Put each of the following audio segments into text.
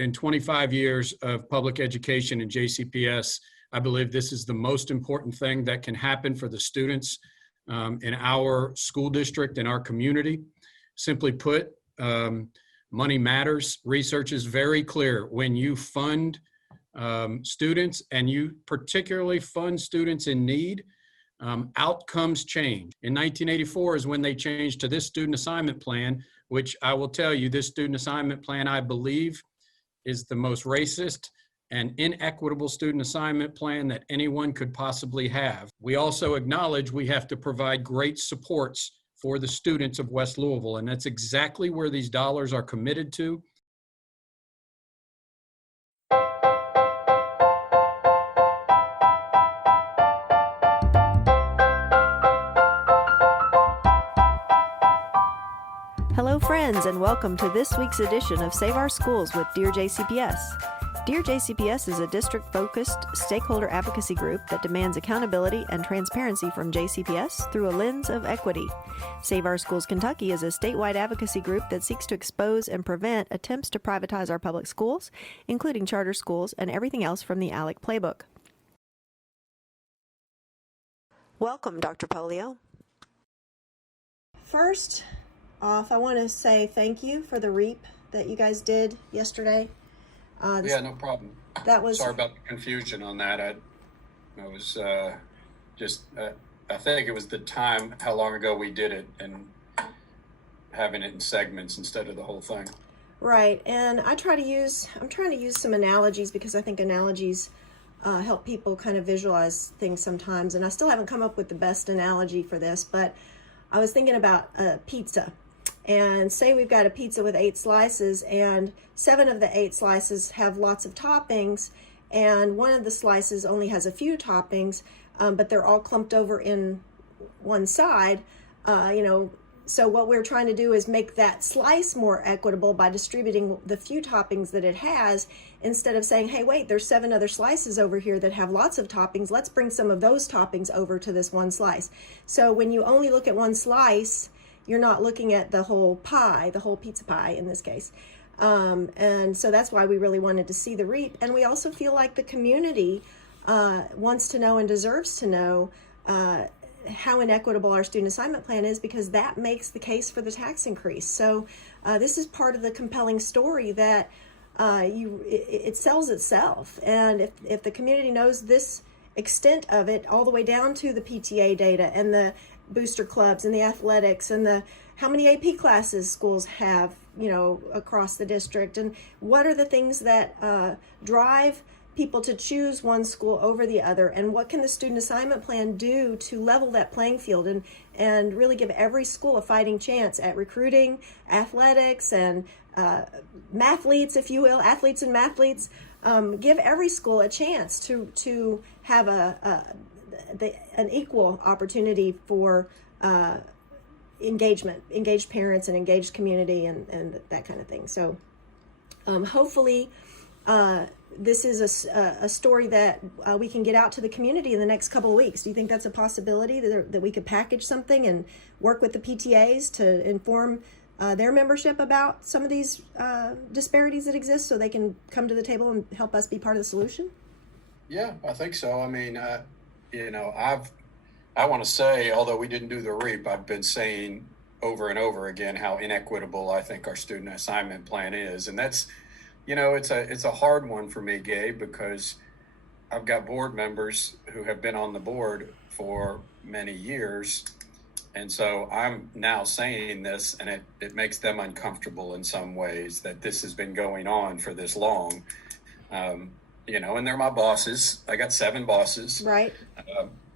in 25 years of public education in JCPS, I believe this is the most important thing that can happen for the students in our school district, in our community. Simply put, money matters. Research is very clear. When you fund students, and you particularly fund students in need, outcomes change. In 1984 is when they changed to this student assignment plan, which I will tell you, this student assignment plan, I believe, is the most racist and inequitable student assignment plan that anyone could possibly have. We also acknowledge we have to provide great supports for the students of West Louisville, and that's exactly where these dollars are committed to. Hello friends, and welcome to this week's edition of Save Our Schools with Dear JCPS. Dear JCPS is a district-focused stakeholder advocacy group that demands accountability and transparency from JCPS through a lens of equity. Save Our Schools Kentucky is a statewide advocacy group that seeks to expose and prevent attempts to privatize our public schools, including charter schools and everything else from the ALEC playbook. Welcome, Dr. Pollio. First off, I want to say thank you for the REAP that you guys did yesterday. Yeah, no problem. That was sorry about the confusion on that. I was I think it was the time, how long ago we did it, and having it in segments instead of the whole thing. Right, and I'm trying to use some analogies because I think analogies help people kind of visualize things sometimes. And I still haven't come up with the best analogy for this, but I was thinking about a pizza. And say we've got a pizza with 8 slices, and 7 of the 8 slices have lots of toppings, and one of the slices only has a few toppings, but they're all clumped over in one side. So what we're trying to do is make that slice more equitable by distributing the few toppings that it has, instead of saying, hey, wait, there's 7 other slices over here that have lots of toppings. Let's bring some of those toppings over to this one slice. So when you only look at one slice, you're not looking at the whole pie, the whole pizza pie in this case. And so that's why we really wanted to see the REAP. And we also feel like the community wants to know and deserves to know how inequitable our student assignment plan is, because that makes the case for the tax increase. So this is part of the compelling story that it sells itself. And if the community knows this extent of it, all the way down to the PTA data and the booster clubs and the athletics and the how many AP classes schools have, across the district, and what are the things that drive people to choose one school over the other, and what can the student assignment plan do to level that playing field and really give every school a fighting chance at recruiting, athletics, and mathletes, if you will, athletes and mathletes. Give every school a chance to have an equal opportunity for engaged parents and engaged community and that kind of thing. So hopefully this is a story that we can get out to the community in the next couple of weeks. Do you think that's a possibility that we could package something and work with the PTAs to inform their membership about some of these disparities that exist, so they can come to the table and help us be part of the solution? Yeah, I think so. I mean, I want to say, although we didn't do the REAP, I've been saying over and over again how inequitable I think our student assignment plan is. And that's, it's a hard one for me, Gabe, because I've got board members who have been on the board for many years. And so I'm now saying this, and it makes them uncomfortable in some ways that this has been going on for this long. And they're my bosses. I got 7 bosses. Right.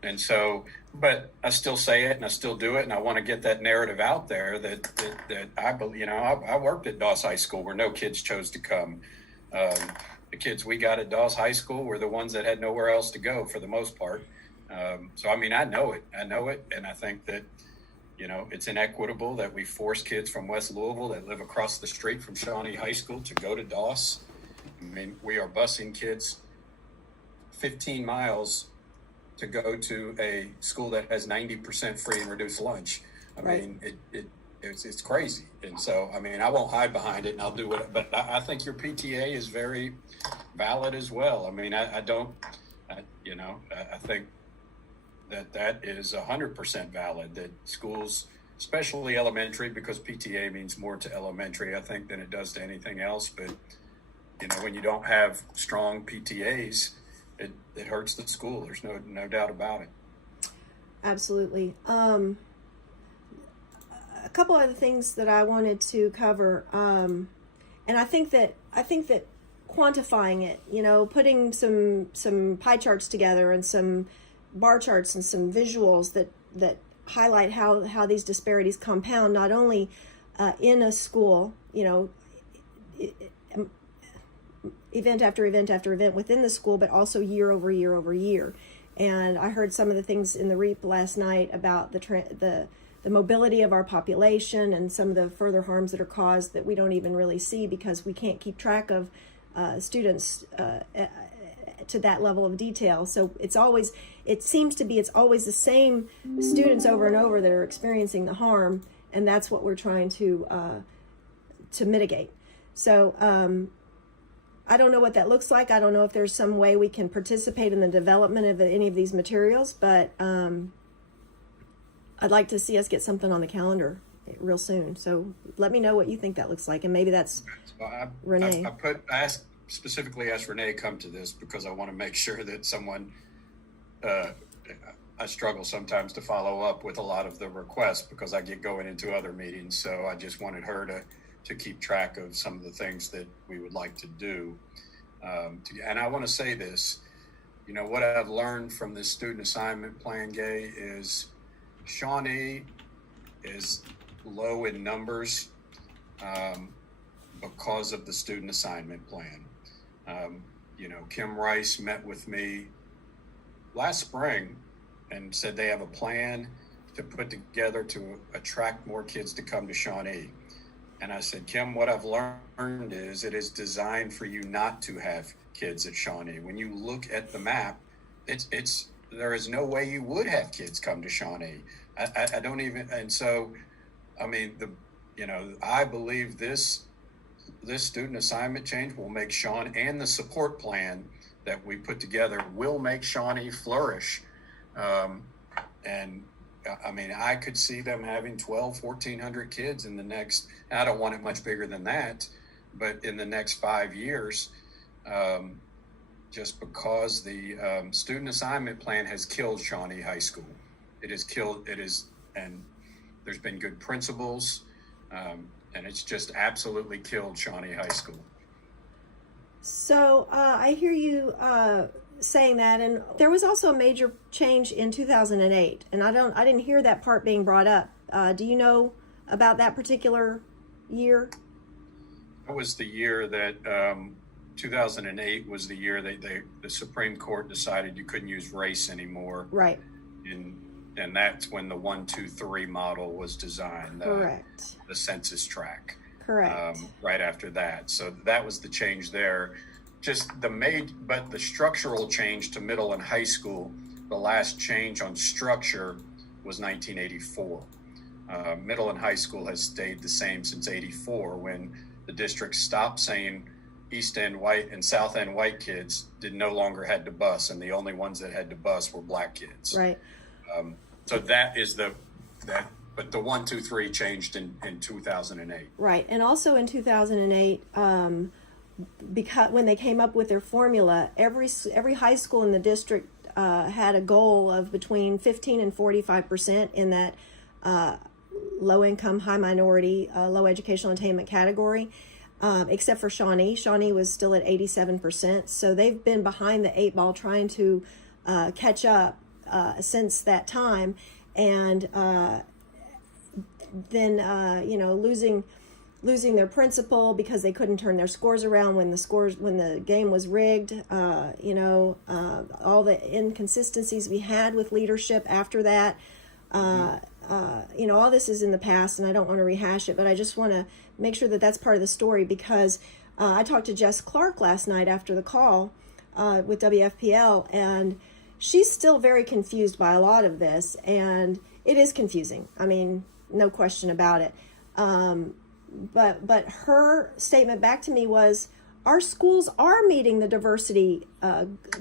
And so, but I still say it and I still do it. And I want to get that narrative out there that I believe, I worked at Doss High School where no kids chose to come. The kids we got at Doss High School were the ones that had nowhere else to go for the most part. So, I mean, I know it. And I think that, it's inequitable that we force kids from West Louisville that live across the street from Shawnee High School to go to Doss. I mean, we are busing kids 15 miles to go to a school that has 90% free and reduced lunch. I mean, it's crazy. And so, I mean, I won't hide behind it, and I'll do it. But I think your PTA is very valid as well. I mean, I think that is 100% valid, that schools, especially elementary, because PTA means more to elementary, I think, than it does to anything else. But, when you don't have strong PTAs, it hurts the school. There's no doubt about it. Absolutely. A couple other things that I wanted to cover, and I think that quantifying it, putting some pie charts together and some bar charts and some visuals that highlight how these disparities compound, not only in a school, event after event after event within the school, but also year over year over year. And I heard some of the things in the REAP last night about the mobility of our population and some of the further harms that are caused that we don't even really see because we can't keep track of students to that level of detail. So it seems to be it's always the same students over and over that are experiencing the harm, and that's what we're trying to mitigate. So I don't know what that looks like. I don't know if there's some way we can participate in the development of any of these materials, but I'd like to see us get something on the calendar real soon. So let me know what you think that looks like, and maybe that's Renee. I specifically asked Renee to come to this because I want to make sure that someone, I struggle sometimes to follow up with a lot of the requests because I get going into other meetings. So I just wanted her to keep track of some of the things that we would like to do. And I want to say this, what I've learned from this student assignment plan, Gay, is Shawnee is low in numbers because of the student assignment plan. Kim Rice met with me last spring and said they have a plan to put together to attract more kids to come to Shawnee. And I said, Kim, what I've learned is it is designed for you not to have kids at Shawnee. When you look at the map, there is no way you would have kids come to Shawnee. I don't even, and so, I mean, I believe this student assignment change will make Shawnee, and the support plan that we put together will make Shawnee flourish. And I mean, I could see them having 1,400 kids in the next, I don't want it much bigger than that, but in the next 5 years, just because the student assignment plan has killed Shawnee High School. And there's been good principals, and it's just absolutely killed Shawnee High School. So I hear you saying that, and there was also a major change in 2008, and I didn't hear that part being brought up. Do you know about that particular year? That was the year that 2008 was the year the Supreme Court decided you couldn't use race anymore. Right. And that's when the 1, 2, 3 model was designed. Correct. The census tract. Correct. Right after that. So that was the change there. But the structural change to middle and high school, the last change on structure was 1984. Middle and high school has stayed the same since 84, when the district stopped saying East End white and South End white kids no longer had to bus, and the only ones that had to bus were black kids. Right. So that is but the 1, 2, 3 changed in 2008. Right. And also in 2008, because when they came up with their formula, every high school in the district had a goal of between 15 and 45% in that low income, high minority, low educational attainment category, except for Shawnee. Shawnee was still at 87%. So they've been behind the 8 ball trying to catch up since that time. And then, losing their principal because they couldn't turn their scores around when the game was rigged, all the inconsistencies we had with leadership after that, all this is in the past, and I don't want to rehash it, but I just want to make sure that that's part of the story, because I talked to Jess Clark last night after the call with WFPL, and she's still very confused by a lot of this, and it is confusing. I mean, no question about it. But her statement back to me was, our schools are meeting the diversity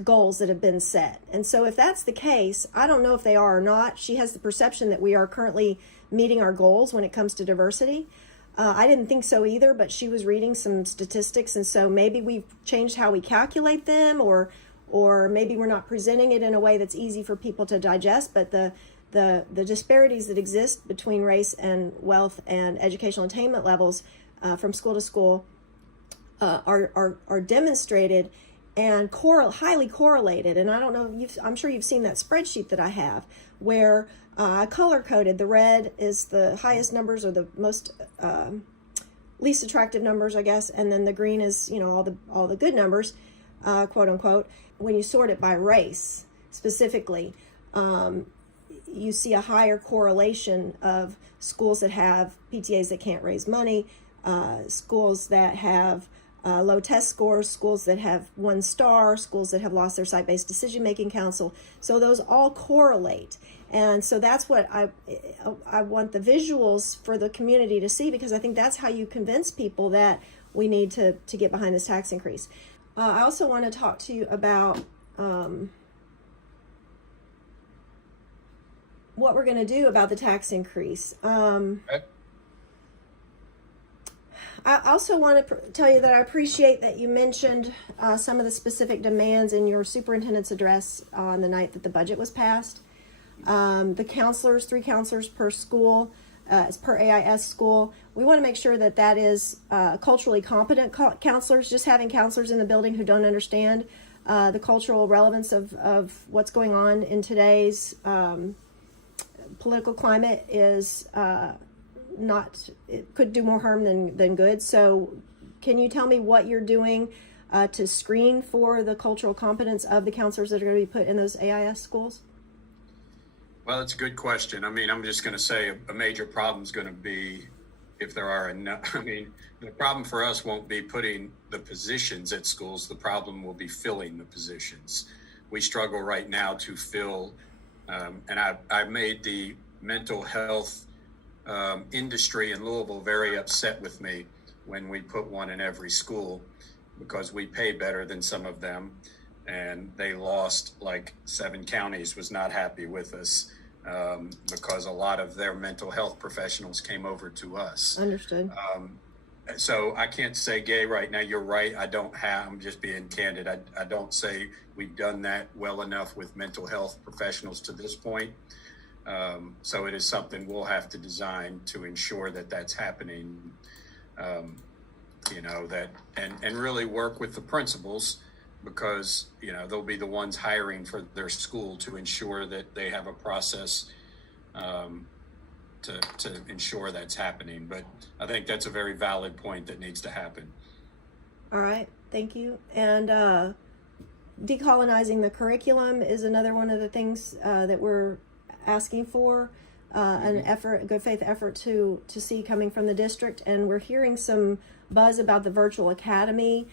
goals that have been set. And so if that's the case, I don't know if they are or not. She has the perception that we are currently meeting our goals when it comes to diversity. I didn't think so either, but she was reading some statistics, and so maybe we've changed how we calculate them, or maybe we're not presenting it in a way that's easy for people to digest. But the disparities that exist between race and wealth and educational attainment levels from school to school are demonstrated and highly correlated. And I don't know, I'm sure you've seen that spreadsheet that I have, where I color-coded. The red is the highest numbers, or the most least attractive numbers, I guess, and then the green is, all the good numbers, quote unquote. When you sort it by race specifically, you see a higher correlation of schools that have PTAs that can't raise money, schools that have low test scores, schools that have 1 star, schools that have lost their site-based decision-making council. So those all correlate. And so that's what I want the visuals for the community to see, because I think that's how you convince people that we need to get behind this tax increase. I also want to talk to you about what we're going to do about the tax increase. Okay. I also want to tell you that I appreciate that you mentioned some of the specific demands in your superintendent's address on the night that the budget was passed. The counselors, 3 counselors per school, per AIS school. We want to make sure that that is culturally competent counselors. Just having counselors in the building who don't understand the cultural relevance of what's going on in today's political climate is it could do more harm than good. So can you tell me what you're doing to screen for the cultural competence of the counselors that are going to be put in those AIS schools? Well, it's a good question. I mean, I'm just going to say a major problem is going to be if there are enough. I mean, the problem for us won't be putting the positions at schools. The problem will be filling the positions. We struggle right now to fill, and I've made the mental health industry in Louisville very upset with me when we put one in every school, because we pay better than some of them, and they lost, like 7 counties was not happy with us because a lot of their mental health professionals came over to us. Understood. So I can't say gay right now. You're right. I'm just being candid. I don't say we've done that well enough with mental health professionals to this point. So it is something we'll have to design to ensure that that's happening, that and really work with the principals, because, they'll be the ones hiring for their school to ensure that they have a process to ensure that's happening. But I think that's a very valid point that needs to happen. All right. Thank you. And decolonizing the curriculum is another one of the things that we're asking for, a good faith effort to see coming from the district. And we're hearing some buzz about the virtual academy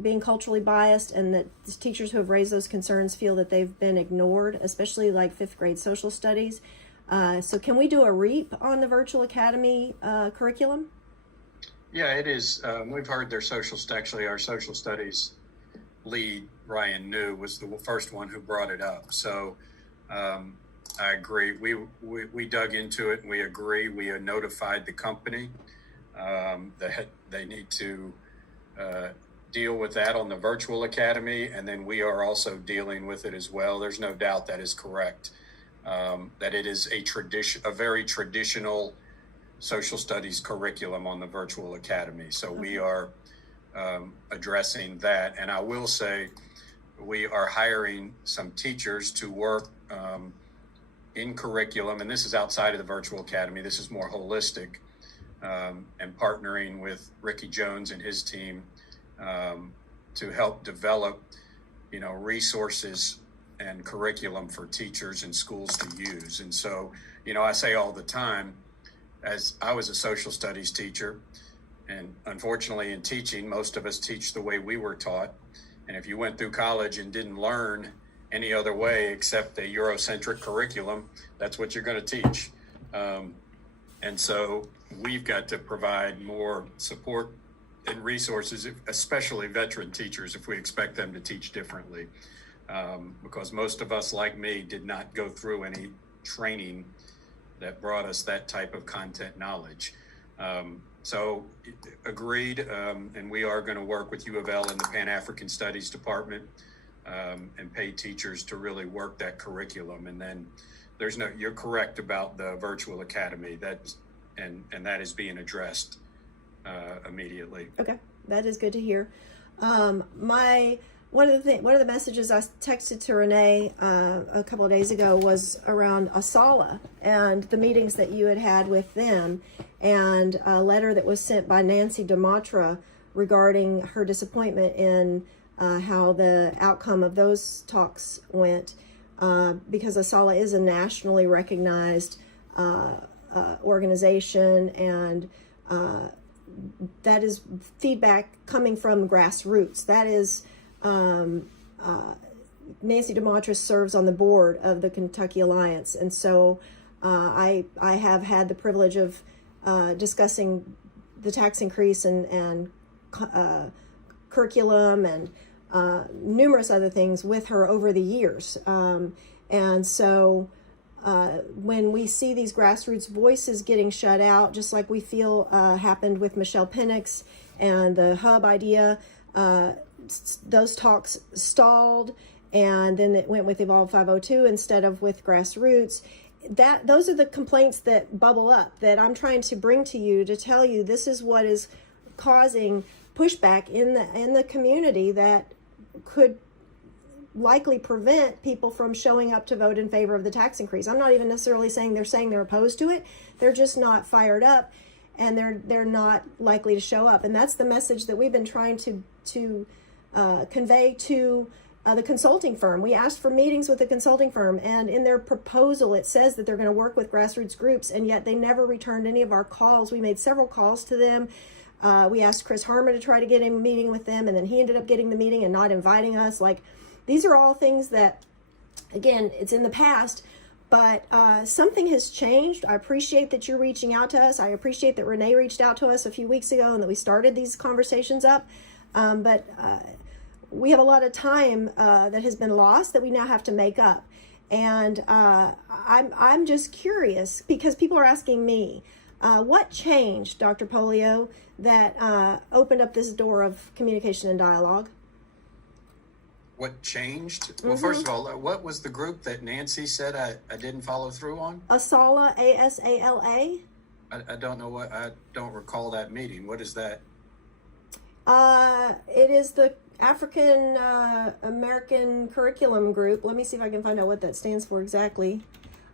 being culturally biased, and that the teachers who have raised those concerns feel that they've been ignored, especially like 5th grade social studies. So can we do a REAP on the virtual academy curriculum? Yeah, it is. We've heard their actually our social studies lead, Ryan New, was the first one who brought it up. So I agree. We dug into it and we agree. We have notified the company that they need to deal with that on the virtual academy, and then we are also dealing with it as well. There's no doubt that is correct. That it is a very traditional social studies curriculum on the virtual academy. So we are addressing that. And I will say we are hiring some teachers to work in curriculum, and this is outside of the virtual academy. This is more holistic, and partnering with Ricky Jones and his team to help develop, resources and curriculum for teachers and schools to use. And so, I say all the time, as I was a social studies teacher, and unfortunately in teaching, most of us teach the way we were taught. And if you went through college and didn't learn any other way except the Eurocentric curriculum, that's what you're going to teach. And so we've got to provide more support and resources, especially veteran teachers, if we expect them to teach differently. Because most of us, like me, did not go through any training that brought us that type of content knowledge. So agreed, and we are going to work with U of L and the Pan-African Studies Department and pay teachers to really work that curriculum. And then you're correct about the virtual academy, and that is being addressed immediately. Okay, that is good to hear. One of the messages I texted to Renee a couple of days ago was around ASALA and the meetings that you had with them, and a letter that was sent by Nancy DeMatra regarding her disappointment in how the outcome of those talks went, because ASALA is a nationally recognized organization, and that is feedback coming from grassroots. That is Nancy DeMatra serves on the board of the Kentucky Alliance, and so I have had the privilege of discussing the tax increase and curriculum and numerous other things with her over the years, and so when we see these grassroots voices getting shut out, just like we feel happened with Michelle Penix and the hub idea, those talks stalled, and then it went with Evolve 502 instead of with grassroots. Those are the complaints that bubble up that I'm trying to bring to you, to tell you this is what is causing pushback in the community that could likely prevent people from showing up to vote in favor of the tax increase. I'm not even necessarily saying they're opposed to it. They're just not fired up, and they're not likely to show up. And that's the message that we've been trying to convey to the consulting firm. We asked for meetings with the consulting firm, and in their proposal it says that they're going to work with grassroots groups, and yet they never returned any of our calls. We made several calls to them. We asked Chris Harmon to try to get a meeting with them, and then he ended up getting the meeting and not inviting us. Like, these are all things that, again, it's in the past, but something has changed. I appreciate that you're reaching out to us. I appreciate that Renee reached out to us a few weeks ago and that we started these conversations up. But we have a lot of time that has been lost that we now have to make up. And I'm just curious, because people are asking me, what changed, Dr. Pollio, that opened up this door of communication and dialogue? What changed? Well, first of all, what was the group that Nancy said I didn't follow through on? ASALA, ASALA. I don't know I don't recall that meeting. What is that? It is the African American Curriculum Group. Let me see if I can find out what that stands for exactly.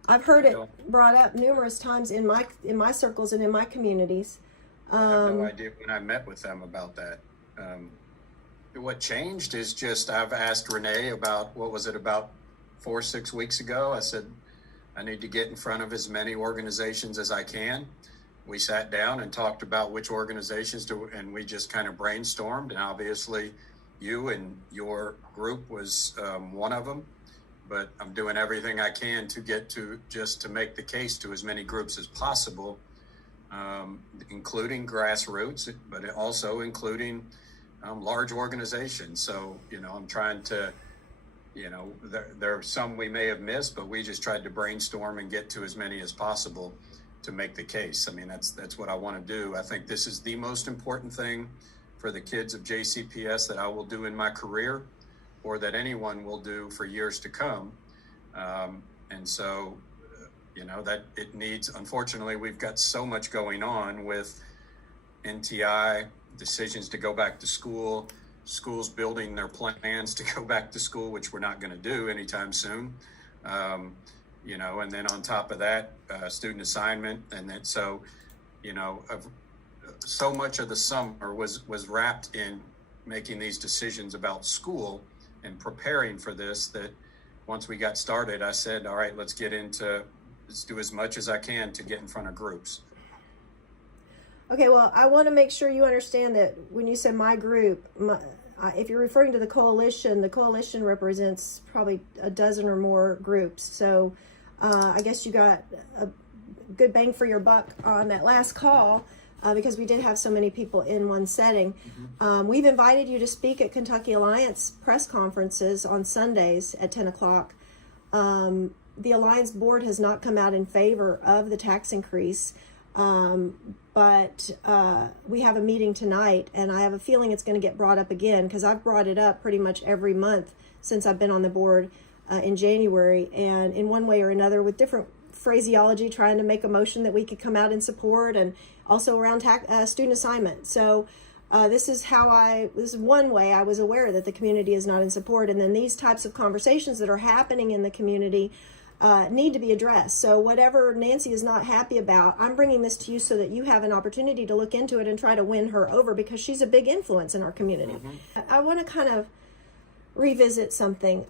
I've heard it brought up numerous times in my circles and in my communities. I have no idea when I met with them about that. What changed is just I've asked Renee about, what was it, about 4 or 6 weeks ago? I said, I need to get in front of as many organizations as I can. We sat down and talked about which organizations and we just kind of brainstormed. And obviously you and your group was one of them. But I'm doing everything I can to get to make the case to as many groups as possible, including grassroots, but also including large organizations. So, I'm trying to, there are some we may have missed, but we just tried to brainstorm and get to as many as possible to make the case. I mean, that's what I want to do. I think this is the most important thing for the kids of JCPS that I will do in my career, or that anyone will do for years to come. And so, that it needs, unfortunately, we've got so much going on with NTI, decisions to go back to school, schools building their plans to go back to school, which we're not going to do anytime soon. And then on top of that, student assignment. And then, so much of the summer was wrapped in making these decisions about school and preparing for this, that once we got started, I said, all right, let's do as much as I can to get in front of groups. Okay, well, I want to make sure you understand that when you said my group, if you're referring to the coalition represents probably a dozen or more groups. So I guess you got good bang for your buck on that last call. Because we did have so many people in one setting. We've invited you to speak at Kentucky Alliance press conferences on Sundays at 10 o'clock. The Alliance board has not come out in favor of the tax increase, but we have a meeting tonight, and I have a feeling it's going to get brought up again, because I've brought it up pretty much every month since I've been on the board in January, and in one way or another with different phraseology, trying to make a motion that we could come out and support, and also around student assignment. So this is one way I was aware that the community is not in support. And then these types of conversations that are happening in the community need to be addressed. So whatever Nancy is not happy about, I'm bringing this to you so that you have an opportunity to look into it and try to win her over, because she's a big influence in our community. I want to kind of revisit something.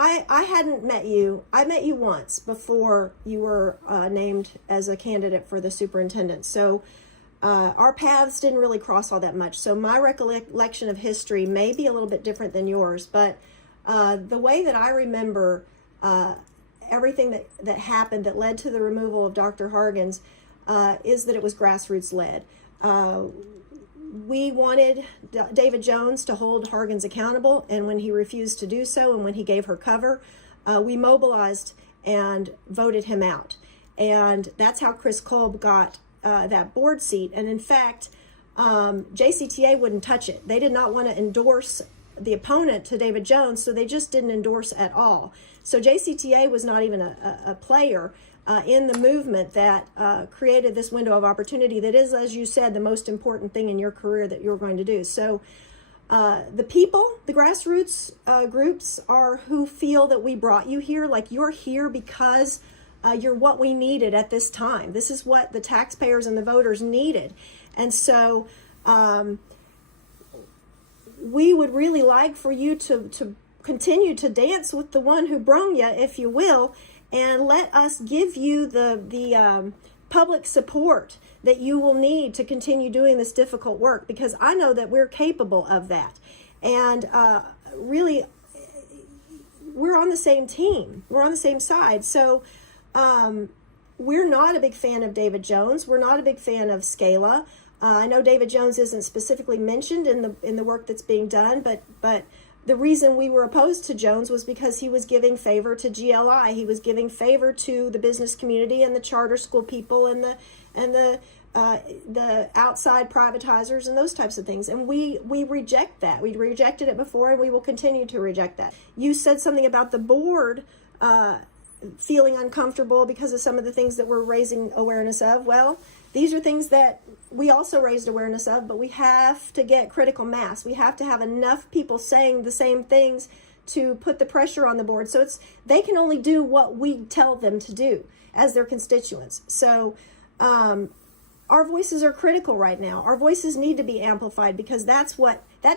I hadn't met you. I met you once before you were named as a candidate for the superintendent. So our paths didn't really cross all that much. So my recollection of history may be a little bit different than yours. But the way that I remember everything that happened that led to the removal of Dr. Hargens is that it was grassroots led. We wanted David Jones to hold Hargens accountable, and when he refused to do so, and when he gave her cover, we mobilized and voted him out. And that's how Chris Kolb got that board seat. And in fact, JCTA wouldn't touch it. They did not want to endorse the opponent to David Jones, so they just didn't endorse at all. So JCTA was not even a player in the movement that created this window of opportunity that is, as you said, the most important thing in your career that you're going to do. So the people, the grassroots groups are who feel that we brought you here. Like, you're here because you're what we needed at this time. This is what the taxpayers and the voters needed. And so we would really like for you to continue to dance with the one who brung you, if you will, and let us give you the public support that you will need to continue doing this difficult work, because I know that we're capable of that. And really, we're on the same team. We're on the same side. So we're not a big fan of David Jones. We're not a big fan of Scala. I know David Jones isn't specifically mentioned in the work that's being done, but the reason we were opposed to Jones was because he was giving favor to GLI. He was giving favor to the business community and the charter school people and the outside privatizers and those types of things. And we reject that. We rejected it before, and we will continue to reject that. You said something about the board feeling uncomfortable because of some of the things that we're raising awareness of. Well, these are things that we also raised awareness of, but we have to get critical mass. We have to have enough people saying the same things to put the pressure on the board. So they can only do what we tell them to do as their constituents. So our voices are critical right now. Our voices need to be amplified, because that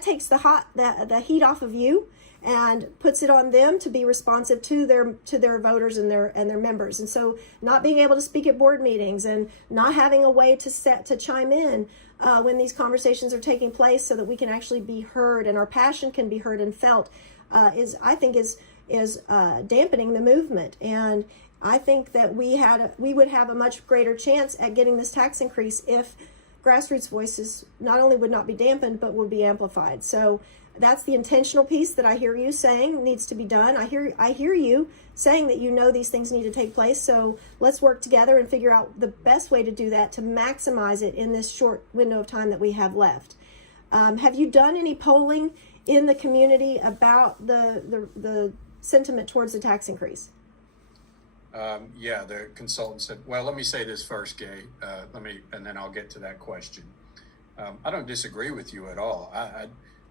takes the heat off of you and puts it on them to be responsive to their voters and their members. And so not being able to speak at board meetings and not having a way to chime in when these conversations are taking place, so that we can actually be heard and our passion can be heard and felt, is dampening the movement. And I think that we would have a much greater chance at getting this tax increase if grassroots voices not only would not be dampened, but would be amplified. So that's the intentional piece that I hear you saying needs to be done. I hear you saying that you know these things need to take place. So let's work together and figure out the best way to do that, to maximize it in this short window of time that we have left. Have you done any polling in the community about the sentiment towards the tax increase? Yeah, the consultant said, well, let me say this first, Gay, and then I'll get to that question. I don't disagree with you at all.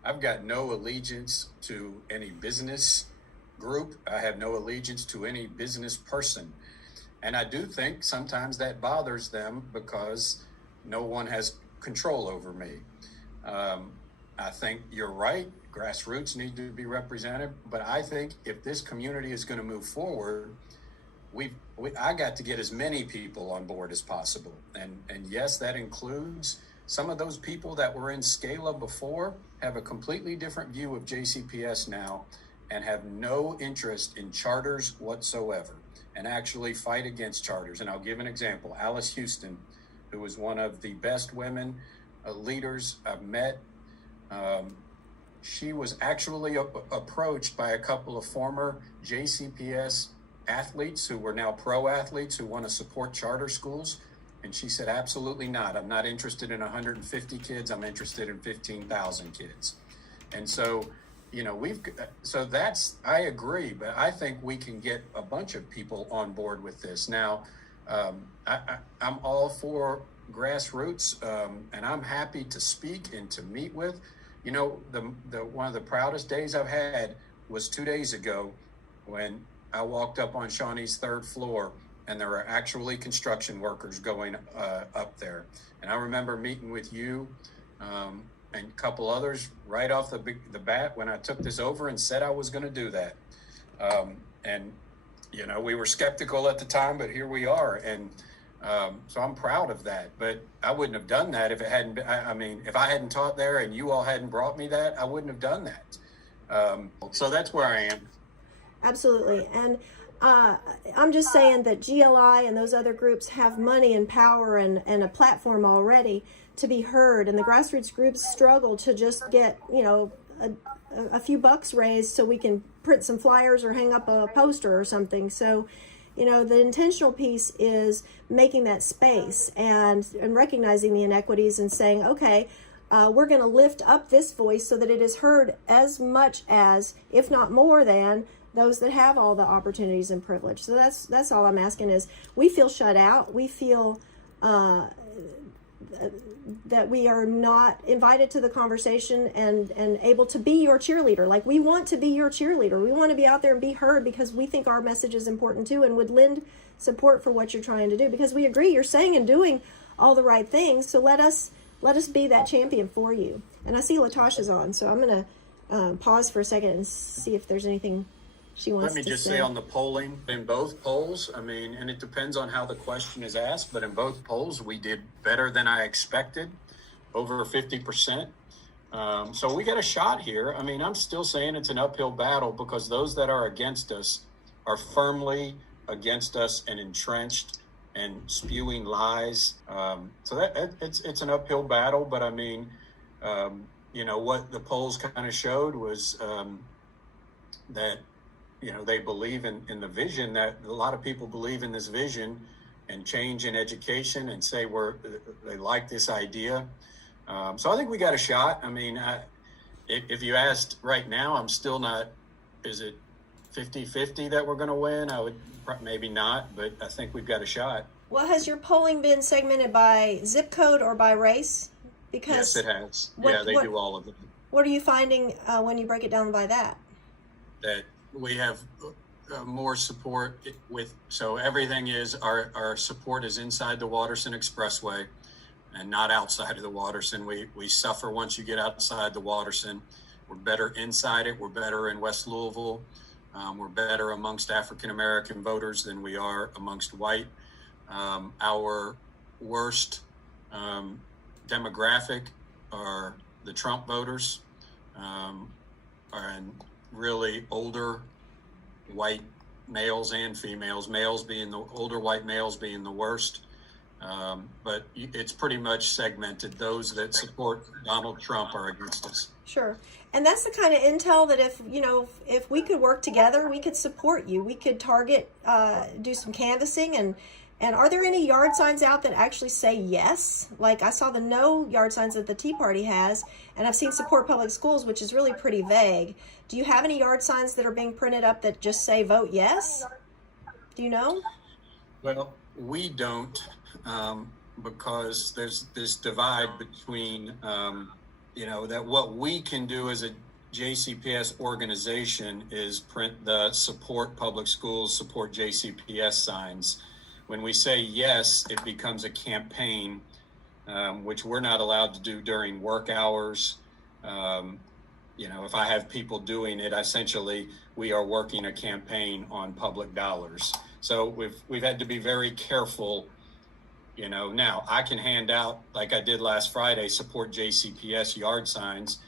I've got no allegiance to any business group. I have no allegiance to any business person. And I do think sometimes that bothers them because no one has control over me. I think you're right. Grassroots need to be represented. But I think if this community is going to move forward, I got to get as many people on board as possible. And yes, that includes some of those people that were in Scala before have a completely different view of JCPS now and have no interest in charters whatsoever. and actually fight against charters. And I'll give an example. Alice Houston, who was one of the best women leaders I've met, she was actually approached by a couple of former JCPS athletes who were now pro athletes who want to support charter schools. And she said, absolutely not. I'm not interested in 150 kids. I'm interested in 15,000 kids. And so, you know, I agree, but I think we can get a bunch of people on board with this. Now, I'm all for grassroots, and I'm happy to speak and to meet with. You know, the one of the proudest days I've had was 2 days ago when I walked up on Shawnee's third floor and there were actually construction workers going up there. And I remember meeting with you and a couple others right off the bat when I took this over and said I was going to do that. And, you know, we were skeptical at the time, but here we are. And so I'm proud of that, but I wouldn't have done that if it hadn't been, I mean, if I hadn't taught there and you all hadn't brought me that, I wouldn't have done that. So that's where I am. Absolutely. And I'm just saying that GLI and those other groups have money and power and a platform already to be heard. And the grassroots groups struggle to just get, you know, a few bucks raised so we can print some flyers or hang up a poster or something. So, you know, the intentional piece is making that space and recognizing the inequities and saying, okay, we're going to lift up this voice so that it is heard as much as, if not more than, those that have all the opportunities and privilege. So that's all I'm asking is we feel shut out. We feel that we are not invited to the conversation and able to be your cheerleader. Like, we want to be your cheerleader. We want to be out there and be heard because we think our message is important too and would lend support for what you're trying to do, because we agree you're saying and doing all the right things. So let us be that champion for you. And I see Latasha's on, so I'm going to pause for a second and see if there's anything she wants to say. Let me just say on the polling, in both polls, I mean, and it depends on how the question is asked, but in both polls, we did better than I expected, over 50%. So we got a shot here. I mean, I'm still saying it's an uphill battle because those that are against us are firmly against us and entrenched and spewing lies. So that it's an uphill battle, but I mean, you know, what the polls kind of showed was that, you know, they believe in the vision, that a lot of people believe in this vision and change in education and say they like this idea. So I think we got a shot. I mean, if you asked right now, I'm still not, is it 50-50 that we're going to win? I would maybe not, but I think we've got a shot. Well, has your polling been segmented by zip code or by race? Because yes, it has. They do all of it. What are you finding when you break it down by that? That we have more support so everything is, our support is inside the Watterson Expressway and not outside of the Watterson. We suffer once you get outside the Watterson. We're better inside it. We're better in West Louisville. We're better amongst African-American voters than we are amongst white. Our worst demographic are the Trump voters, and really older white males and females, older white males being the worst. But it's pretty much segmented. Those that support Donald Trump are against us. Sure. And that's the kind of intel that if we could work together, we could support you. We could target, do some canvassing. And are there any yard signs out that actually say yes? Like, I saw the no yard signs that the Tea Party has, and I've seen support public schools, which is really pretty vague. Do you have any yard signs that are being printed up that just say vote yes? Do you know? Well, we don't, because there's this divide between, that what we can do as a JCPS organization is print the support public schools, support JCPS signs. When we say yes, it becomes a campaign, which we're not allowed to do during work hours. If I have people doing it, essentially we are working a campaign on public dollars. So we've had to be very careful. Now I can hand out, like I did last Friday, support JCPS yard signs,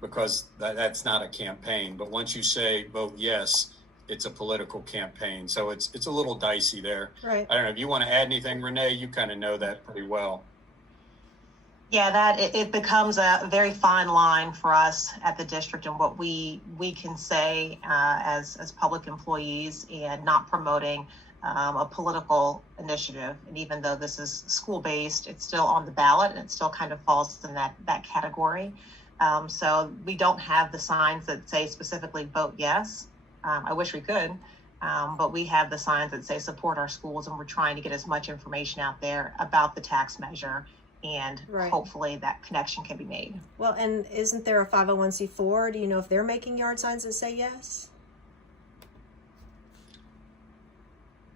because that's not a campaign. But once you say vote yes, it's a political campaign. So it's a little dicey there. Right. I don't know if you want to add anything, Renee. You kind of know that pretty well. Yeah, it becomes a very fine line for us at the district and what we can say as public employees, and not promoting a political initiative. And even though this is school based, it's still on the ballot and it still kind of falls in that category. So we don't have the signs that say specifically vote yes. I wish we could, but we have the signs that say support our schools, and we're trying to get as much information out there about the tax measure. And Right. hopefully that connection can be made. Well, and isn't there a 501c4? Do you know if they're making yard signs that say yes?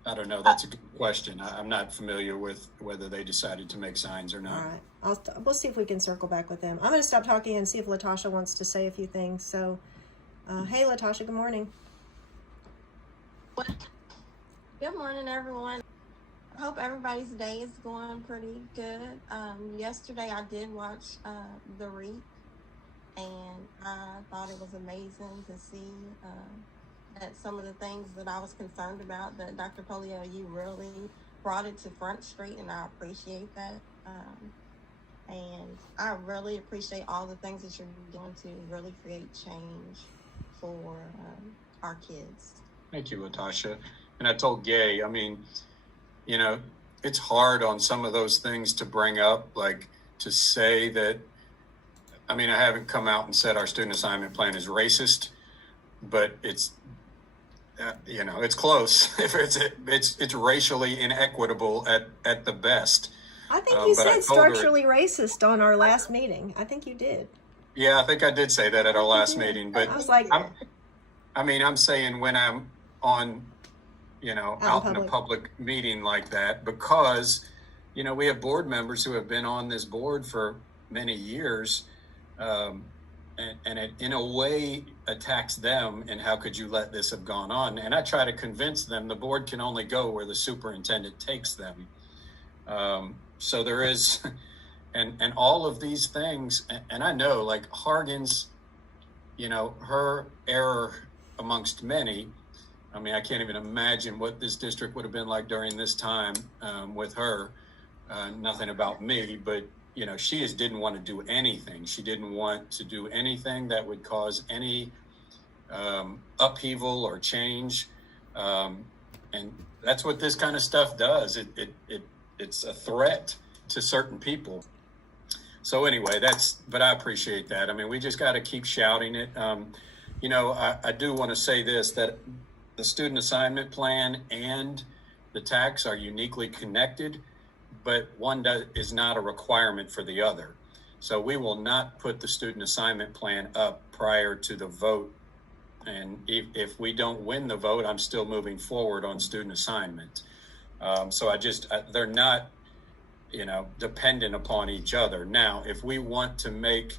I don't know. That's a good question. I'm not familiar with whether they decided to make signs or All not. right. We'll see if we can circle back with them. I'm going to stop talking and see if Latasha wants to say a few things. So, hey, Latasha, good morning. Good morning, everyone. I hope everybody's day is going pretty good. Yesterday I did watch the REAP, and I thought it was amazing to see that some of the things that I was concerned about, that Dr. Pollio, you really brought it to Front Street, and I appreciate that. And I really appreciate all the things that you're doing to really create change for our kids. Thank you, Latasha. And I told Gay, I mean, you know, it's hard on some of those things to bring up, like to say that, I mean, I haven't come out and said our student assignment plan is racist, but it's, you know, it's close. If it's racially inequitable at the best. I think you But I said told her- structurally racist on our last meeting. I think you did. Yeah, I think I did say that at our last meeting, but I was like, I'm saying when I'm on, you know, Out in out in a public meeting like that, because, you know, we have board members who have been on this board for many years, and it in a way attacks them, and how could you let this have gone on? And I try to convince them the board can only go where the superintendent takes them. So there is, and all of these things, and I know, like Hargan's, you know, her error amongst many. I mean, I can't even imagine what this district would have been like during this time with her. Nothing about me, but, you know, she just didn't want to do anything. She didn't want to do anything that would cause any upheaval or change. And that's what this kind of stuff does. It's a threat to certain people. So anyway, but I appreciate that. I mean, we just got to keep shouting it. You know, I do want to say this, that the student assignment plan and the tax are uniquely connected, but one is not a requirement for the other. So we will not put the student assignment plan up prior to the vote. And if we don't win the vote, I'm still moving forward on student assignment. So they're not, you know, dependent upon each other. Now, if we want to make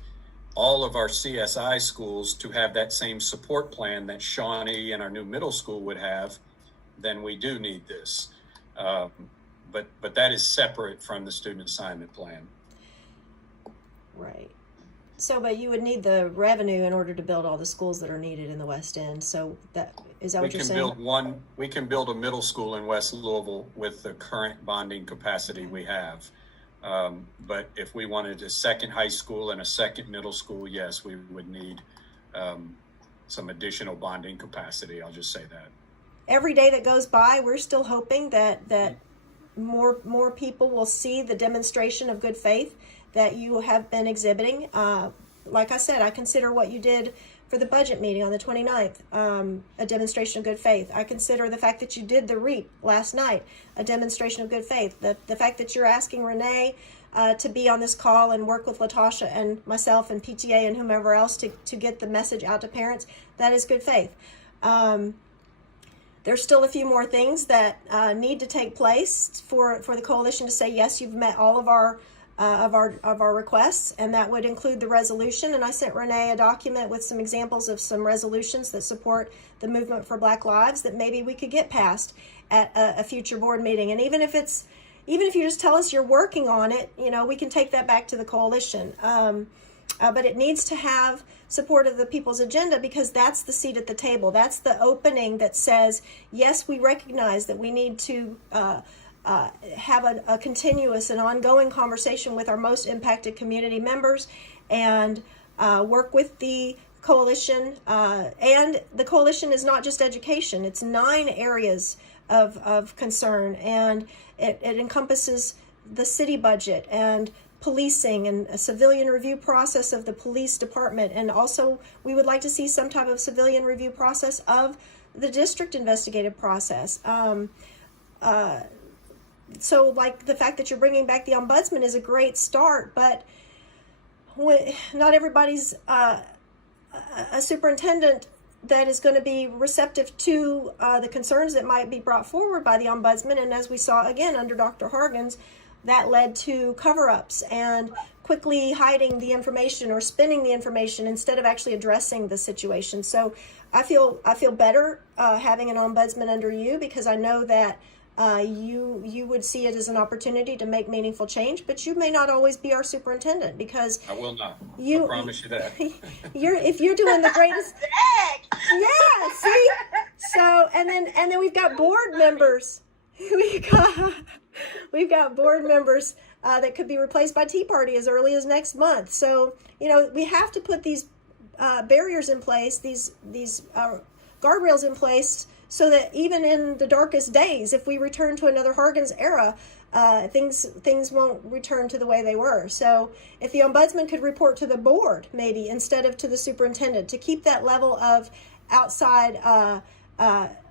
all of our CSI schools to have that same support plan that Shawnee and our new middle school would have, then we do need this. But that is separate from the student assignment plan. right. So, but you would need the revenue in order to build all the schools that are needed in the West End. So is that what you're saying? We can build a middle school in West Louisville with the current bonding capacity we have. But if we wanted a second high school and a second middle school, yes, we would need some additional bonding capacity. I'll just say that. Every day that goes by, we're still hoping that more people will see the demonstration of good faith that you have been exhibiting. Like I said, I consider what you did for the budget meeting on the 29th a demonstration of good faith. I consider the fact that you did the REAP last night a demonstration of good faith. The fact that you're asking Renee to be on this call and work with Latasha and myself and PTA and whomever else to get the message out to parents, that is good faith. There's still a few more things that need to take place for the coalition to say, yes, you've met all of our requests, and that would include the resolution. And I sent Renee a document with some examples of some resolutions that support the movement for Black Lives that maybe we could get passed at a future board meeting. And even if you just tell us you're working on it, you know, we can take that back to the coalition. but it needs to have support of the people's agenda, because that's the seat at the table. That's the opening that says, yes, we recognize that we need to have a continuous and ongoing conversation with our most impacted community members, and work with the coalition. And the coalition is not just education. It's 9 areas of concern, and it encompasses the city budget and policing and a civilian review process of the police department. And also we would like to see some type of civilian review process of the district investigative process. So like the fact that you're bringing back the ombudsman is a great start, but not everybody's a superintendent that is going to be receptive to the concerns that might be brought forward by the ombudsman. And as we saw again under Dr. Hargens, that led to cover-ups and quickly hiding the information or spinning the information instead of actually addressing the situation. So I feel better having an ombudsman under you, because I know that you would see it as an opportunity to make meaningful change, but you may not always be our superintendent, because I will not. I promise you that. if you're doing the greatest. Yeah, see. So and then we've got board members. We've got board members that could be replaced by Tea Party as early as next month. So we have to put these barriers in place, these guardrails in place, so that even in the darkest days, if we return to another Hargens era, things won't return to the way they were. So if the ombudsman could report to the board, maybe, instead of to the superintendent, to keep that level of outside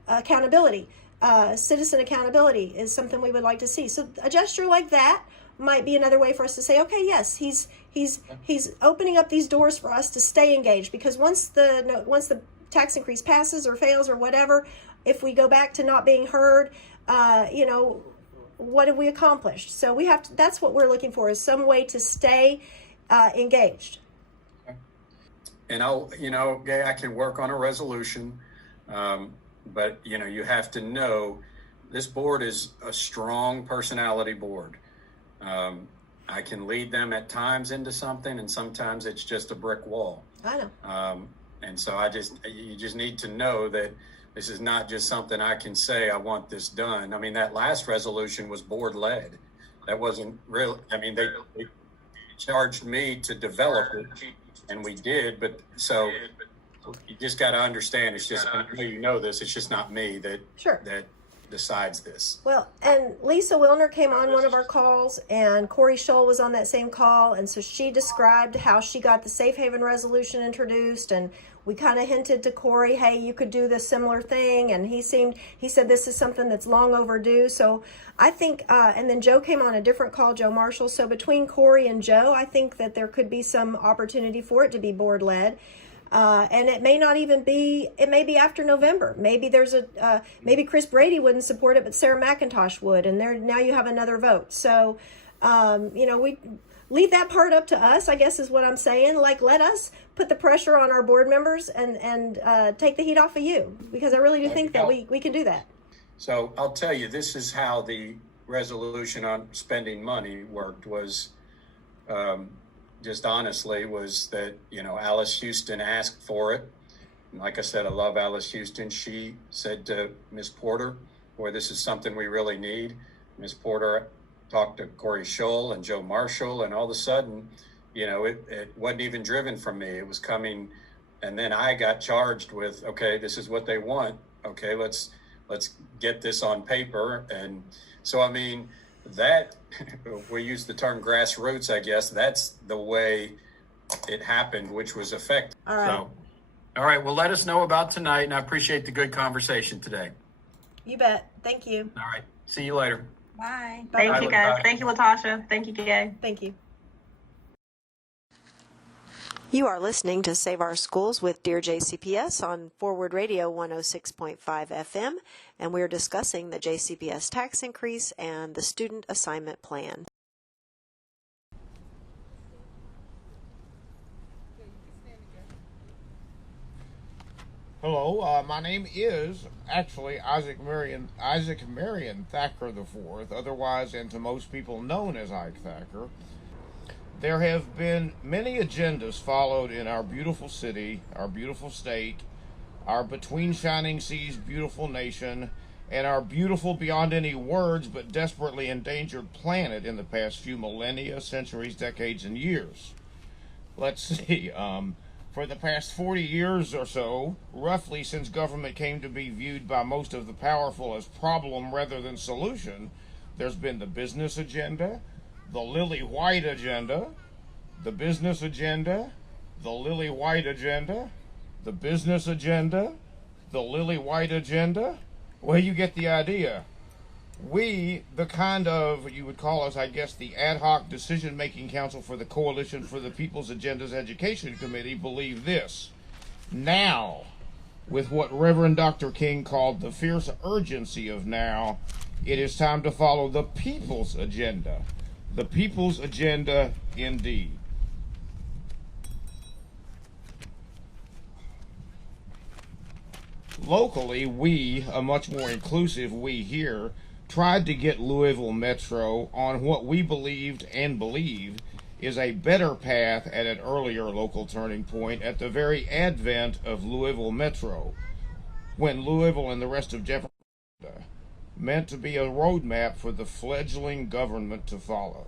accountability, citizen accountability is something we would like to see. So a gesture like that might be another way for us to say, okay, yes, he's opening up these doors for us to stay engaged, because once the tax increase passes or fails or whatever, if we go back to not being heard, what have we accomplished? So we have to, that's what we're looking for, is some way to stay engaged. And Gay, I can work on a resolution, but you have to know this board is a strong personality board. I can lead them at times into something, and sometimes it's just a brick wall. I know. And so you just need to know that this is not just something I can say, I want this done. I mean, that last resolution was board led. That wasn't really, they charged me to develop it, and we did, but so you just got to understand, it's just, this, it's just not me that decides this. Well, and Lisa Wilner came on one of our calls, and Corey Scholl was on that same call, and so she described how she got the Safe Haven resolution introduced, and we kind of hinted to Corey, hey, you could do this similar thing, and he said this is something that's long overdue. So I think, and then Joe came on a different call, Joe Marshall. So between Corey and Joe, I think that there could be some opportunity for it to be board led. And it may not even be, it may be after November. Maybe there's maybe Chris Brady wouldn't support it, but Sarah McIntosh would. And now you have another vote. So, we leave that part up to us, I guess is what I'm saying. Like, let us put the pressure on our board members and take the heat off of you, because I really do think that we can do that. So I'll tell you, this is how the resolution on spending money worked, was just honestly was that, Alice Houston asked for it. And like I said, I love Alice Houston. She said to Ms. Porter, boy, this is something we really need. Ms. Porter talked to Corey Scholl and Joe Marshall, and all of a sudden, it wasn't even driven from me. It was coming, and then I got charged with, okay, this is what they want. Okay, let's get this on paper. And so, that, we use the term grassroots, I guess. That's the way it happened, which was effective. All right. So, all right. Well, let us know about tonight, and I appreciate the good conversation today. You bet. Thank you. All right. See you later. Bye. Thank you, guys. Thank you, Latasha. Thank you, Gay. Thank you. You are listening to Save Our Schools with Dear JCPS on Forward Radio 106.5 FM, and we're discussing the JCPS tax increase and the student assignment plan. Hello, my name is actually Isaac Marion Thacker IV, otherwise and to most people known as Ike Thacker. There have been many agendas followed in our beautiful city, our beautiful state, our between shining seas beautiful nation, and our beautiful beyond any words but desperately endangered planet in the past few millennia, centuries, decades, and years. Let's see, for the past 40 years or so, roughly since government came to be viewed by most of the powerful as problem rather than solution, there's been the business agenda, the lily white agenda, the business agenda, the lily white agenda, the business agenda, the lily white agenda. Well, you get the idea. We, the kind of, you would call us, I guess, the ad hoc decision-making council for the Coalition for the People's Agenda's Education Committee, believe this. Now, with what Reverend Dr. King called the fierce urgency of now, it is time to follow the people's agenda. The people's agenda, indeed. Locally, we, a much more inclusive we here, tried to get Louisville Metro on what we believed and believe is a better path at an earlier local turning point at the very advent of Louisville Metro, when Louisville and the rest of Jefferson meant to be a roadmap for the fledgling government to follow.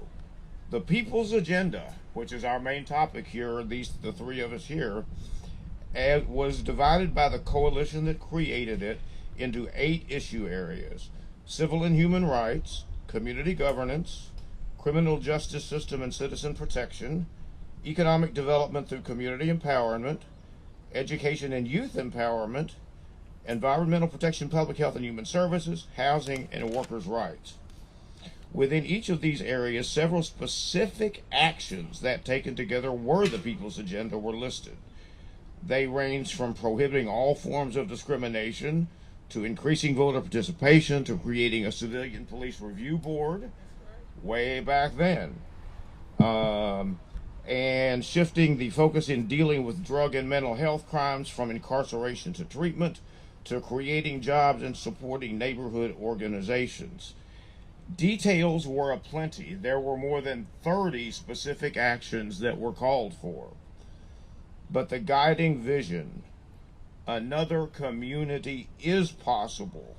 The people's agenda, which is our main topic here, the three of us here, was divided by the coalition that created it into 8 issue areas: civil and human rights, community governance, criminal justice system and citizen protection, economic development through community empowerment, education and youth empowerment, environmental protection, public health and human services, housing, and workers' rights. Within each of these areas, several specific actions that, taken together, were the people's agenda were listed. They range from prohibiting all forms of discrimination, to increasing voter participation, to creating a civilian police review board, way back then, and shifting the focus in dealing with drug and mental health crimes from incarceration to treatment, to creating jobs and supporting neighborhood organizations. Details were aplenty. There were more than 30 specific actions that were called for. But the guiding vision, another community is possible,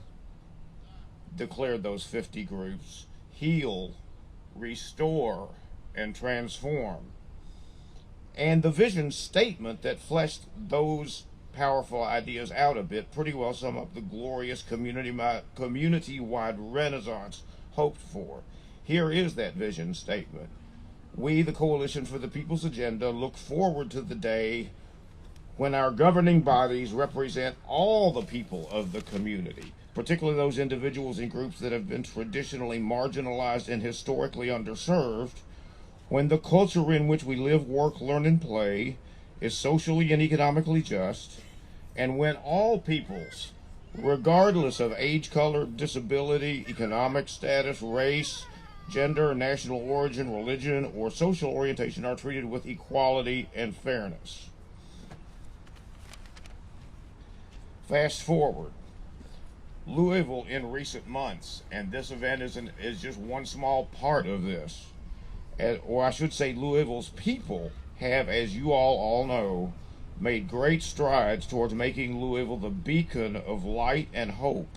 declared those 50 groups: heal, restore, and transform. And the vision statement that fleshed those powerful ideas out a bit pretty well sum up the glorious community-wide renaissance hoped for. Here is that vision statement. We, the Coalition for the People's Agenda, look forward to the day when our governing bodies represent all the people of the community, particularly those individuals and groups that have been traditionally marginalized and historically underserved, when the culture in which we live, work, learn, and play is socially and economically just, and when all peoples, regardless of age, color, disability, economic status, race, gender, national origin, religion, or social orientation, are treated with equality and fairness. Fast forward. Louisville in recent months, and this event is just one small part of this, or I should say Louisville's people have, as you all know, made great strides towards making Louisville the beacon of light and hope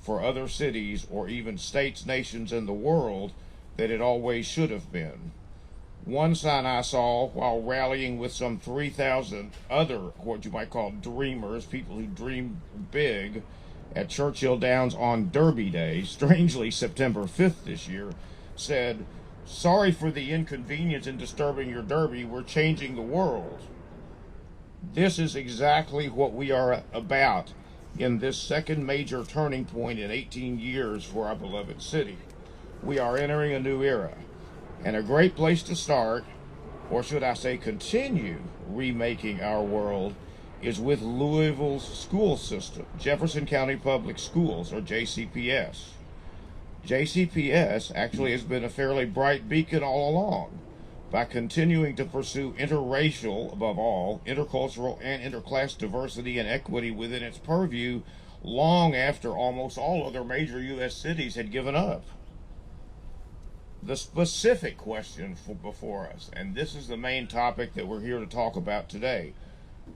for other cities or even states, nations, and the world that it always should have been. One sign I saw while rallying with some 3,000 other, what you might call dreamers, people who dream big, at Churchill Downs on Derby Day, strangely September 5th this year, said, "Sorry for the inconvenience in disturbing your derby, we're changing the world." This is exactly what we are about in this second major turning point in 18 years for our beloved city. We are entering a new era, and a great place to start, or should I say continue remaking our world, is with Louisville's school system, Jefferson County Public Schools, or JCPS. JCPS actually has been a fairly bright beacon all along by continuing to pursue interracial, above all, intercultural and interclass diversity and equity within its purview long after almost all other major U.S. cities had given up. the specific question before us, and this is the main topic that we're here to talk about today.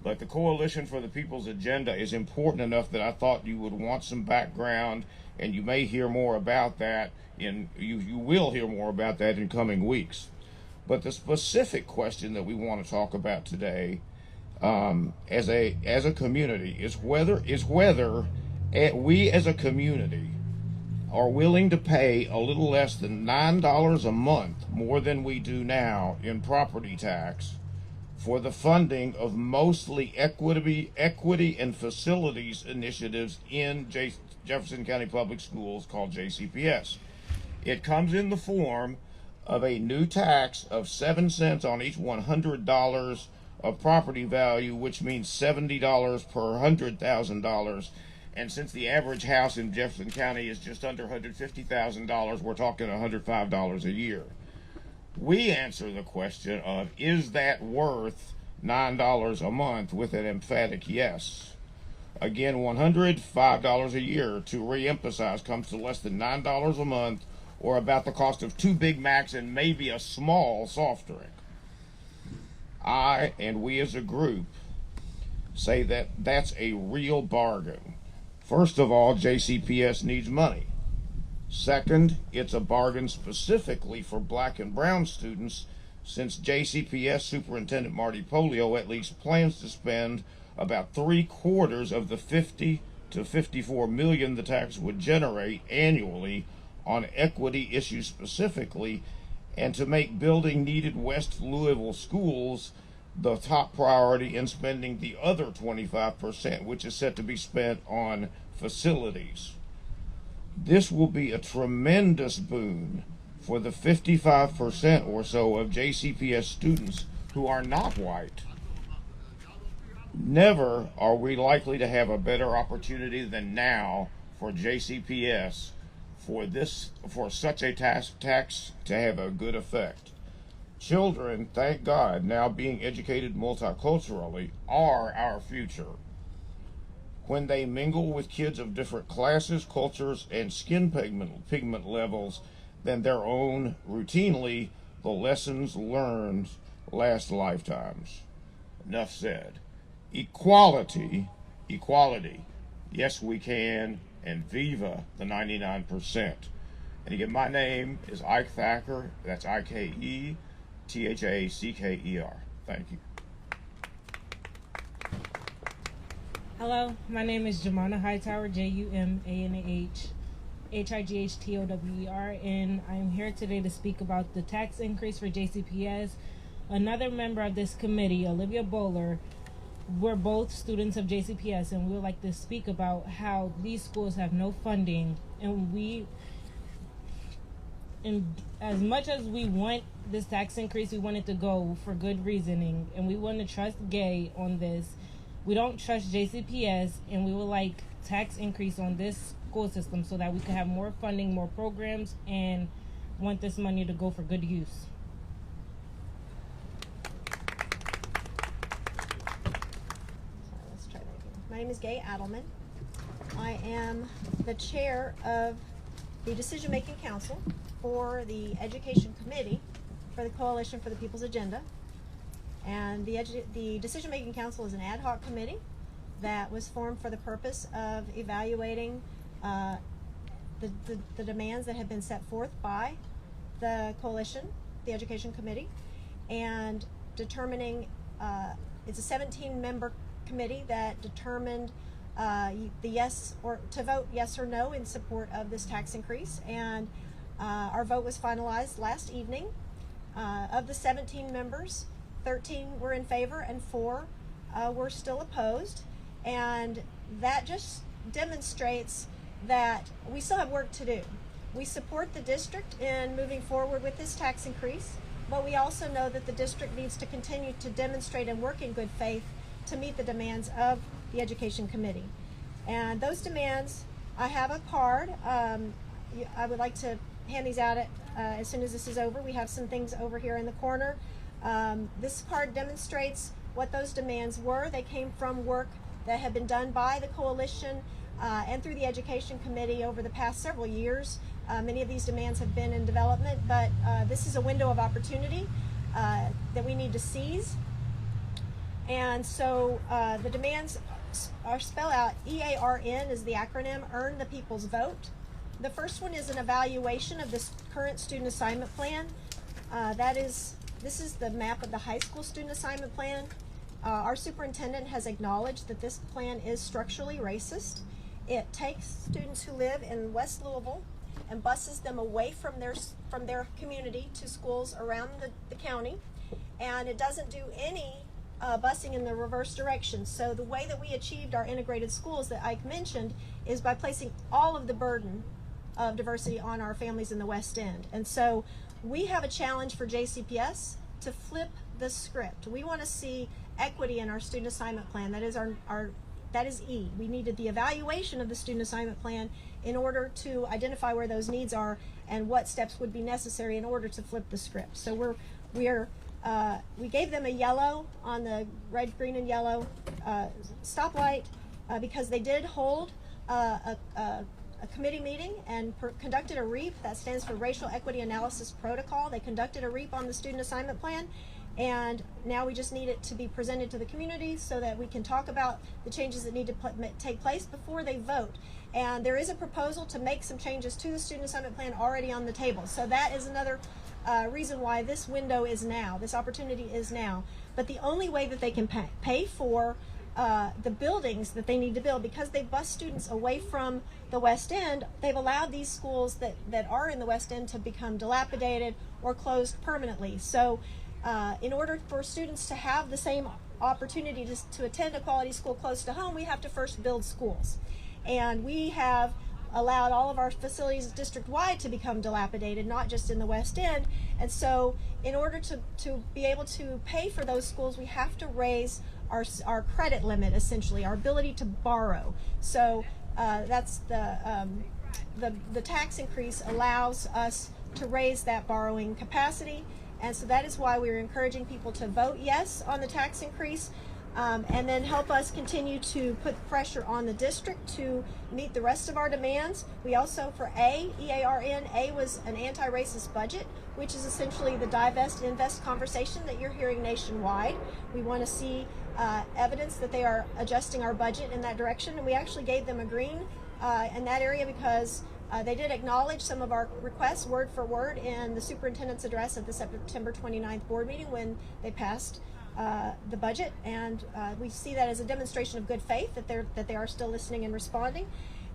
But the Coalition for the People's Agenda is important enough that I thought you would want some background, and you may hear more about that you will hear more about that in coming weeks. But the specific question that we want to talk about today, as a community, is whether we as a community are willing to pay a little less than $9 a month more than we do now in property tax for the funding of mostly equity and facilities initiatives in Jefferson County Public Schools called JCPS. It comes in the form of a new tax of 7 cents on each $100 of property value, which means $70 per $100,000. And since the average house in Jefferson County is just under $150,000, we're talking $105 a year. We answer the question of, is that worth $9 a month, with an emphatic yes. Again, $105 a year, to re-emphasize, comes to less than $9 a month, or about the cost of 2 Big Macs and maybe a small soft drink. I, and we as a group, say that that's a real bargain. First of all, JCPS needs money. Second, it's a bargain specifically for black and brown students, since JCPS Superintendent Marty Pollio at least plans to spend about 3/4 of the $50 to $54 million the tax would generate annually on equity issues specifically, and to make building needed West Louisville schools the top priority in spending the other 25%, which is set to be spent on facilities. This will be a tremendous boon for the 55% or so of JCPS students who are not white. Never are we likely to have a better opportunity than now for JCPS for such a tax to have a good effect. Children, thank God, now being educated multiculturally, are our future. When they mingle with kids of different classes, cultures, and skin pigment levels than their own, routinely, the lessons learned last lifetimes. Enough said. Equality, yes we can, and viva the 99%. And again, my name is Ike Thacker. That's IKETHACKER. Thank you. Hello, my name is Jumana Hightower, JUMANAH HIGHTOWER, and I'm here today to speak about the tax increase for JCPS. Another member of this committee, Olivia Bowler, we're both students of JCPS, and we would like to speak about how these schools have no funding, and as much as we want this tax increase, we want it to go for good reasoning, and we want to trust Gay on this. We don't trust JCPS, and we would like tax increase on this school system so that we can have more funding, more programs, and want this money to go for good use. Let's try that again. My name is Gay Adelman. I am the chair of the Decision-Making Council for the Education Committee for the Coalition for the People's Agenda. And the Decision-Making Council is an ad hoc committee that was formed for the purpose of evaluating the demands that have been set forth by the Coalition, the Education Committee, and determining, it's a 17-member committee that determined to vote yes or no in support of this tax increase. And our vote was finalized last evening. Of the 17 members, 13 were in favor and 4 were still opposed. And that just demonstrates that we still have work to do. We support the district in moving forward with this tax increase, but we also know that the district needs to continue to demonstrate and work in good faith to meet the demands of the Education Committee. And those demands, I have a card. I would like to hand these out as soon as this is over. We have some things over here in the corner. This card demonstrates what those demands were. They came from work that had been done by the Coalition and through the Education Committee over the past several years Many of these demands have been in development, but this is a window of opportunity that we need to seize. And so the demands are spelled out. EARN is the acronym, Earn the People's Vote. The first one is an evaluation of this current student assignment plan. This is the map of the high school student assignment plan. Our superintendent has acknowledged that this plan is structurally racist. It takes students who live in West Louisville and buses them away from their community to schools around the county, and it doesn't do any busing in the reverse direction. So the way that we achieved our integrated schools that Ike mentioned is by placing all of the burden of diversity on our families in the West End. And so we have a challenge for JCPS to flip the script. We want to see equity in our student assignment plan. That is that is E. We needed the evaluation of the student assignment plan in order to identify where those needs are and what steps would be necessary in order to flip the script. So we gave them a yellow on the red, green, and yellow stoplight because they did hold a committee meeting and conducted a REAP. That stands for Racial Equity Analysis Protocol. They conducted a REAP on the student assignment plan, and now we just need it to be presented to the community so that we can talk about the changes that need to take place before they vote. And there is a proposal to make some changes to the student assignment plan already on the table. So that is another reason why this window is now, this opportunity is now. But the only way that they can pay for the buildings that they need to build, because they bus students away from the West End, they've allowed these schools that are in the West End to become dilapidated or closed permanently. So in order for students to have the same opportunity to attend a quality school close to home, we have to first build schools. And we have allowed all of our facilities district-wide to become dilapidated, not just in the West End. And so in order to be able to pay for those schools, we have to raise our credit limit, essentially, our ability to borrow. So that's the tax increase allows us to raise that borrowing capacity. And so that is why we're encouraging people to vote yes on the tax increase, and then help us continue to put pressure on the district to meet the rest of our demands. We also, for EARN, A was an anti-racist budget, which is essentially the divest invest conversation that you're hearing nationwide. We want to see evidence that they are adjusting our budget in that direction, and we actually gave them a green in that area because they did acknowledge some of our requests word for word in the superintendent's address at the September 29th board meeting when they passed the budget, and we see that as a demonstration of good faith that they are still listening and responding.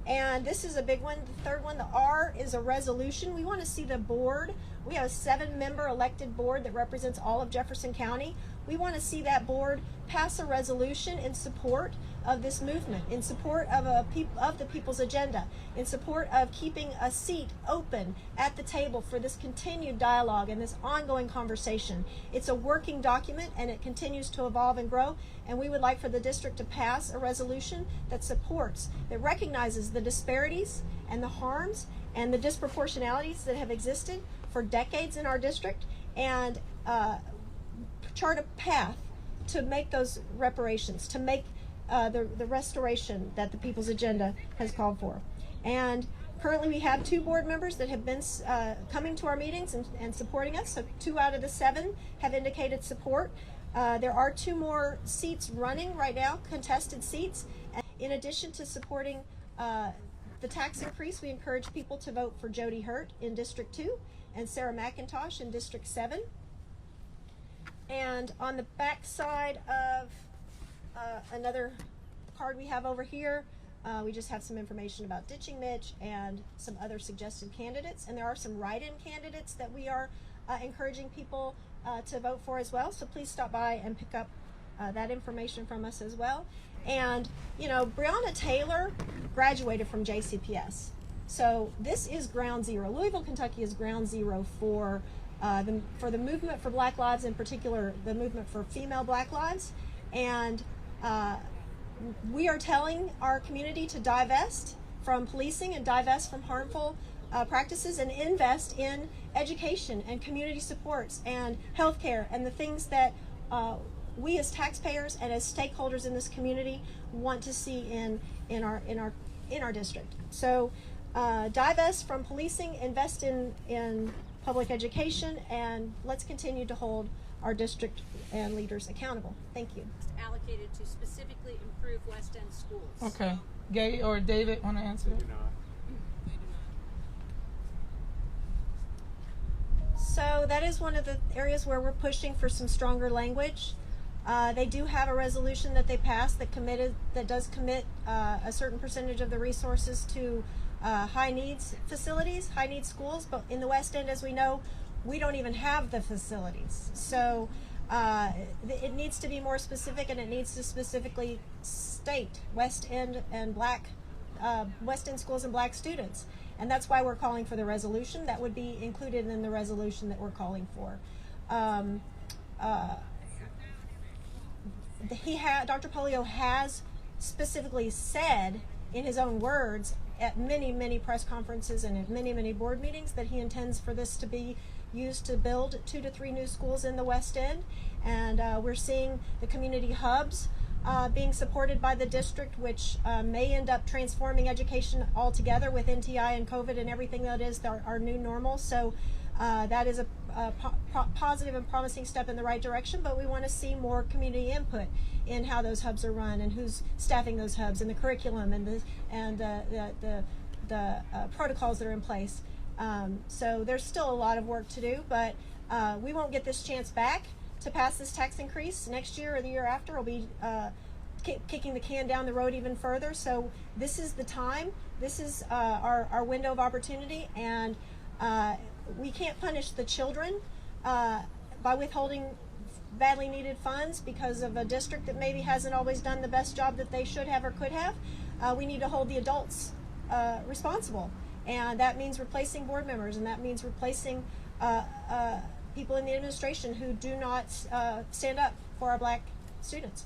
And this is a big one. The third one, the R, is a resolution. We want to see the board. We have a 7-member elected board that represents all of Jefferson County. We want to see that board pass a resolution in support of this movement, in support of the people's agenda, in support of keeping a seat open at the table for this continued dialogue and this ongoing conversation. It's a working document and it continues to evolve and grow, and we would like for the district to pass a resolution that supports, that recognizes the disparities and the harms and the disproportionalities that have existed for decades in our district, and chart a path to make those reparations, to make the restoration that the people's agenda has called for. And currently we have 2 board members that have been coming to our meetings and supporting us. So 2 out of the 7 have indicated support. There are 2 more seats running right now, contested seats. And in addition to supporting the tax increase, we encourage people to vote for Jody Hurt in District 2 and Sarah McIntosh in District 7. And on the back side of another card we have over here, we just have some information about ditching Mitch and some other suggested candidates. And there are some write-in candidates that we are encouraging people to vote for as well. So please stop by and pick up that information from us as well. And, you know, Breonna Taylor graduated from JCPS. So this is ground zero. Louisville, Kentucky is ground zero for the movement for Black lives, in particular the movement for female Black lives. And we are telling our community to divest from policing and divest from harmful practices and invest in education and community supports and healthcare and the things that we as taxpayers and as stakeholders in this community want to see in our district. So divest from policing, invest in public education, and let's continue to hold our district and leaders accountable. Thank you. Allocated to specifically improve West End schools. Okay. Gay or David want to answer? So that is one of the areas where we're pushing for some stronger language. They do have a resolution that they passed that does commit a certain percentage of the resources to high needs facilities, high needs schools. But in the West End, as we know, we don't even have the facilities. So it needs to be more specific, and it needs to specifically state West End and West End schools and black students. And that's why we're calling for the resolution. That would be included in the resolution that we're calling for. Dr. Pollio has specifically said in his own words at many press conferences and at many board meetings that he intends for this to be used to build 2 to 3 new schools in the West End. And we're seeing the community hubs being supported by the district, which may end up transforming education altogether with NTI and COVID and everything that is our new normal. So that is a positive and promising step in the right direction, but we want to see more community input in how those hubs are run and who's staffing those hubs and the curriculum and the protocols that are in place. So there's still a lot of work to do, but we won't get this chance back to pass this tax increase next year or the year after. We'll be kicking the can down the road even further. So this is the time. This is our window of opportunity, and we can't punish the children by withholding badly needed funds because of a district that maybe hasn't always done the best job that they should have or could have. We need to hold the adults responsible, and that means replacing board members, and that means replacing people in the administration who do not stand up for our black students.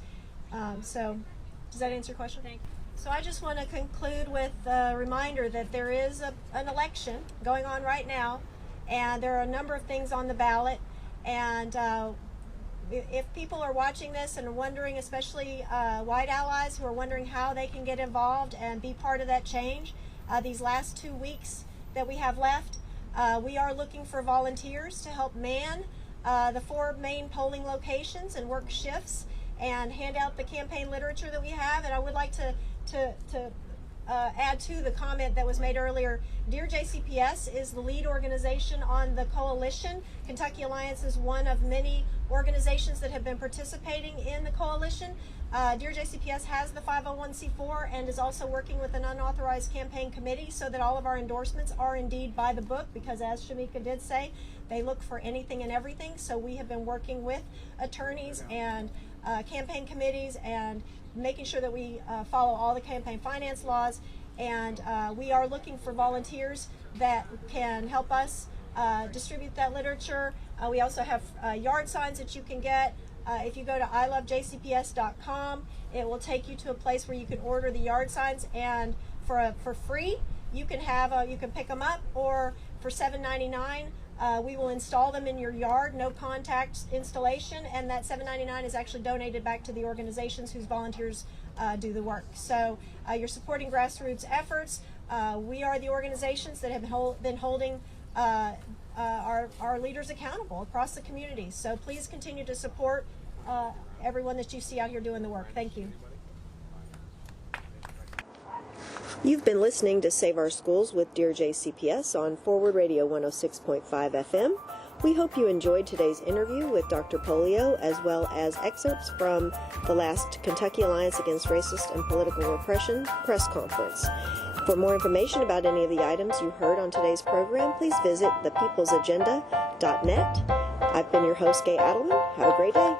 So does that answer your question? Thank you. So I just want to conclude with a reminder that there is an election going on right now, and there are a number of things on the ballot. And if people are watching this and are wondering, especially white allies who are wondering how they can get involved and be part of that change, these last 2 weeks that we have left, we are looking for volunteers to help man the 4 main polling locations and work shifts and hand out the campaign literature that we have. And I would like to add to the comment that was made earlier. Dear JCPS is the lead organization on the coalition. Kentucky Alliance is one of many organizations that have been participating in the coalition. Dear JCPS has the 501c4 and is also working with an unauthorized campaign committee so that all of our endorsements are indeed by the book, because as Shamika did say, they look for anything and everything. So we have been working with attorneys and campaign committees and making sure that we follow all the campaign finance laws, and we are looking for volunteers that can help us distribute that literature. We also have yard signs that you can get. If you go to ilovejcps.com, it will take you to a place where you can order the yard signs, and for free you can pick them up, or for $7.99 we will install them in your yard, no contact installation, and that $7.99 is actually donated back to the organizations whose volunteers do the work. So you're supporting grassroots efforts. We are the organizations that have been holding our leaders accountable across the community. So please continue to support everyone that you see out here doing the work. Thank you. You've been listening to Save Our Schools with Dear JCPS on Forward Radio 106.5 FM. We hope you enjoyed today's interview with Dr. Pollio, as well as excerpts from the last Kentucky Alliance Against Racist and Political Repression press conference. For more information about any of the items you heard on today's program, please visit thepeoplesagenda.net. I've been your host, Gay Adelman. Have a great day.